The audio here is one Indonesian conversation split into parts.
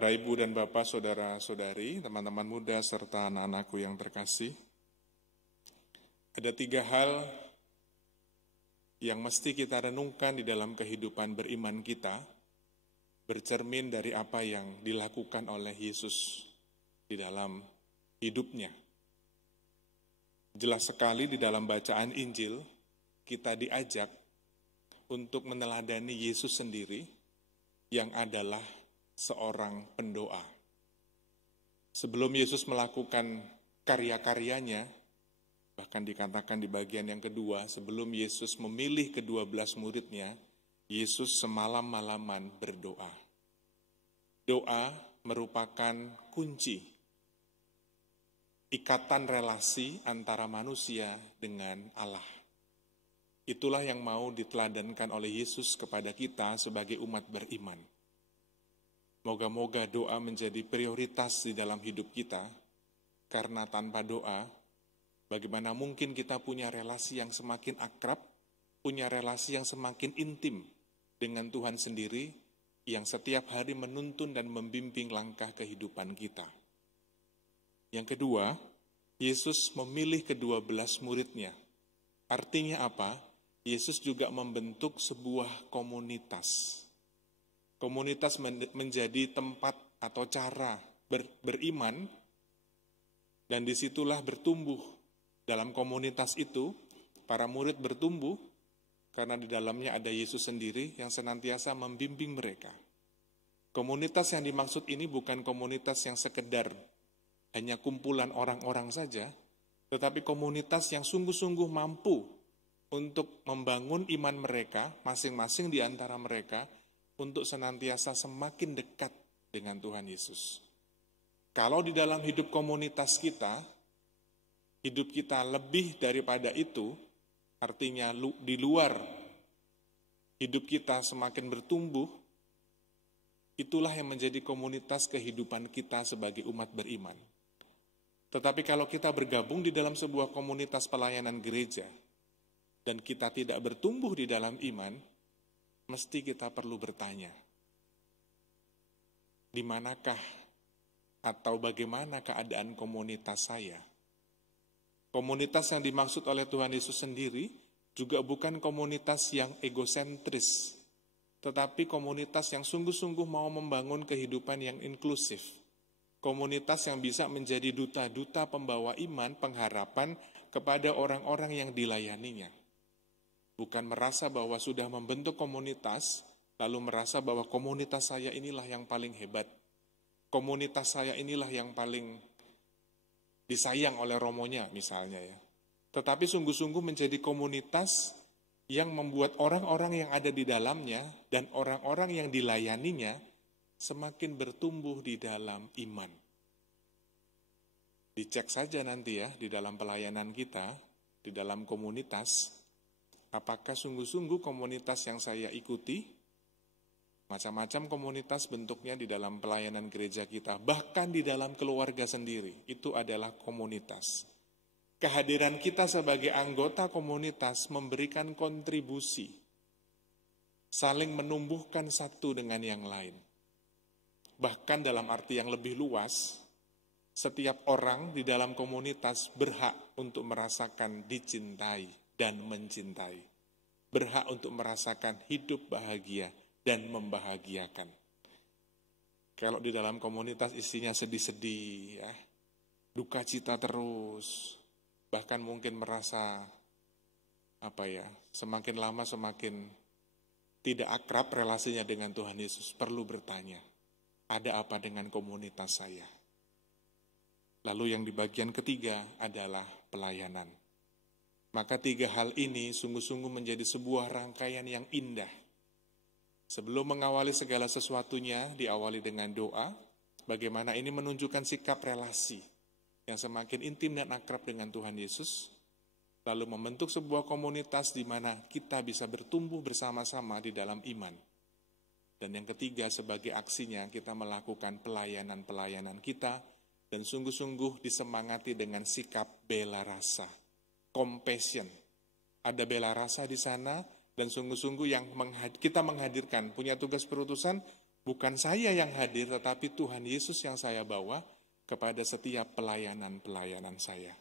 Para ibu dan bapak, saudara-saudari, teman-teman muda, serta anak-anakku yang terkasih, ada 3 hal yang mesti kita renungkan di dalam kehidupan beriman kita, bercermin dari apa yang dilakukan oleh Yesus di dalam hidupnya. Jelas sekali di dalam bacaan Injil, kita diajak untuk meneladani Yesus sendiri yang adalah seorang pendoa. Sebelum Yesus melakukan karya-karyanya, bahkan dikatakan di bagian yang kedua, sebelum Yesus memilih ke-12 muridnya, Yesus semalam-malaman berdoa. Doa merupakan kunci ikatan relasi antara manusia dengan Allah. Itulah yang mau diteladankan oleh Yesus kepada kita sebagai umat beriman. Moga-moga doa menjadi prioritas di dalam hidup kita, karena tanpa doa, bagaimana mungkin kita punya relasi yang semakin akrab, punya relasi yang semakin intim dengan Tuhan sendiri, yang setiap hari menuntun dan membimbing langkah kehidupan kita. Yang kedua, Yesus memilih ke-12 muridnya. Artinya apa? Yesus juga membentuk sebuah komunitas. Komunitas menjadi tempat atau cara beriman, dan disitulah bertumbuh. Dalam komunitas itu, para murid bertumbuh, karena di dalamnya ada Yesus sendiri yang senantiasa membimbing mereka. Komunitas yang dimaksud ini bukan komunitas yang sekedar hanya kumpulan orang-orang saja, tetapi komunitas yang sungguh-sungguh mampu untuk membangun iman mereka, masing-masing di antara mereka, untuk senantiasa semakin dekat dengan Tuhan Yesus. Kalau di dalam hidup komunitas kita, hidup kita lebih daripada itu, artinya di luar hidup kita semakin bertumbuh, itulah yang menjadi komunitas kehidupan kita sebagai umat beriman. Tetapi kalau kita bergabung di dalam sebuah komunitas pelayanan gereja, dan kita tidak bertumbuh di dalam iman, mesti kita perlu bertanya, di manakah atau bagaimana keadaan komunitas saya? Komunitas yang dimaksud oleh Tuhan Yesus sendiri juga bukan komunitas yang egosentris, tetapi komunitas yang sungguh-sungguh mau membangun kehidupan yang inklusif. Komunitas yang bisa menjadi duta-duta pembawa iman, pengharapan kepada orang-orang yang dilayaninya. Bukan merasa bahwa sudah membentuk komunitas, lalu merasa bahwa komunitas saya inilah yang paling hebat. Komunitas saya inilah yang paling disayang oleh romonya misalnya ya. Tetapi sungguh-sungguh menjadi komunitas yang membuat orang-orang yang ada di dalamnya dan orang-orang yang dilayaninya semakin bertumbuh di dalam iman. Dicek saja nanti ya di dalam pelayanan kita, di dalam komunitas, apakah sungguh-sungguh komunitas yang saya ikuti, macam-macam komunitas bentuknya di dalam pelayanan gereja kita, bahkan di dalam keluarga sendiri, itu adalah komunitas. Kehadiran kita sebagai anggota komunitas memberikan kontribusi, saling menumbuhkan satu dengan yang lain. Bahkan dalam arti yang lebih luas, setiap orang di dalam komunitas berhak untuk merasakan dicintai dan mencintai. Berhak untuk merasakan hidup bahagia dan membahagiakan. Kalau di dalam komunitas isinya sedih-sedih, ya, duka cita terus, bahkan mungkin merasa semakin lama semakin tidak akrab relasinya dengan Tuhan Yesus, perlu bertanya, ada apa dengan komunitas saya? Lalu yang di bagian ketiga adalah pelayanan. Maka 3 hal ini sungguh-sungguh menjadi sebuah rangkaian yang indah. Sebelum mengawali segala sesuatunya, diawali dengan doa, bagaimana ini menunjukkan sikap relasi yang semakin intim dan akrab dengan Tuhan Yesus, lalu membentuk sebuah komunitas di mana kita bisa bertumbuh bersama-sama di dalam iman. Dan yang ketiga, sebagai aksinya kita melakukan pelayanan-pelayanan kita, dan sungguh-sungguh disemangati dengan sikap bela rasa. Compassion. Ada bela rasa di sana, dan sungguh-sungguh yang kita menghadirkan, punya tugas perutusan Bukan saya yang hadir, tetapi Tuhan Yesus yang saya bawa kepada setiap pelayanan-pelayanan saya.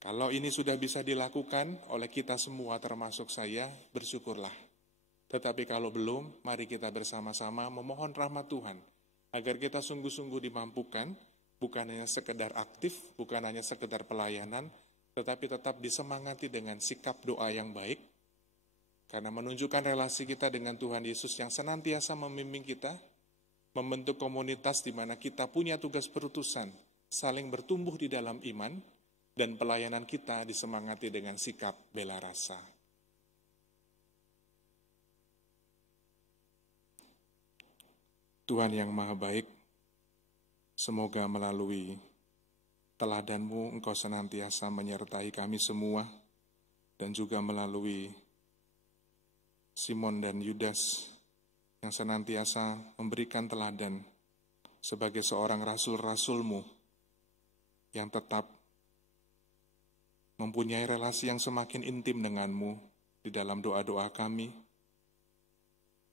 Kalau ini sudah bisa dilakukan oleh kita semua termasuk saya, bersyukurlah. Tetapi kalau belum, mari kita bersama-sama memohon rahmat Tuhan, agar kita sungguh-sungguh dimampukan, bukan hanya sekedar aktif, bukan hanya sekedar pelayanan, tetapi tetap disemangati dengan sikap doa yang baik, karena menunjukkan relasi kita dengan Tuhan Yesus yang senantiasa membimbing kita, membentuk komunitas di mana kita punya tugas perutusan, saling bertumbuh di dalam iman, dan pelayanan kita disemangati dengan sikap bela rasa. Tuhan yang Maha Baik, semoga melalui teladan-Mu Engkau senantiasa menyertai kami semua, dan juga melalui Simon dan Yudas yang senantiasa memberikan teladan sebagai seorang rasul-rasul-Mu yang tetap mempunyai relasi yang semakin intim dengan-Mu di dalam doa-doa kami,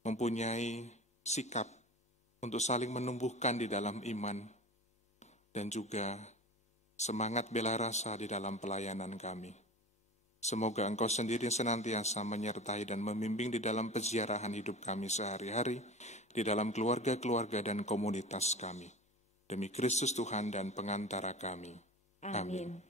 mempunyai sikap untuk saling menumbuhkan di dalam iman, dan juga semangat bela rasa di dalam pelayanan kami. Semoga Engkau sendiri senantiasa menyertai dan membimbing di dalam peziarahan hidup kami sehari-hari, di dalam keluarga-keluarga dan komunitas kami. Demi Kristus Tuhan dan pengantara kami. Amin.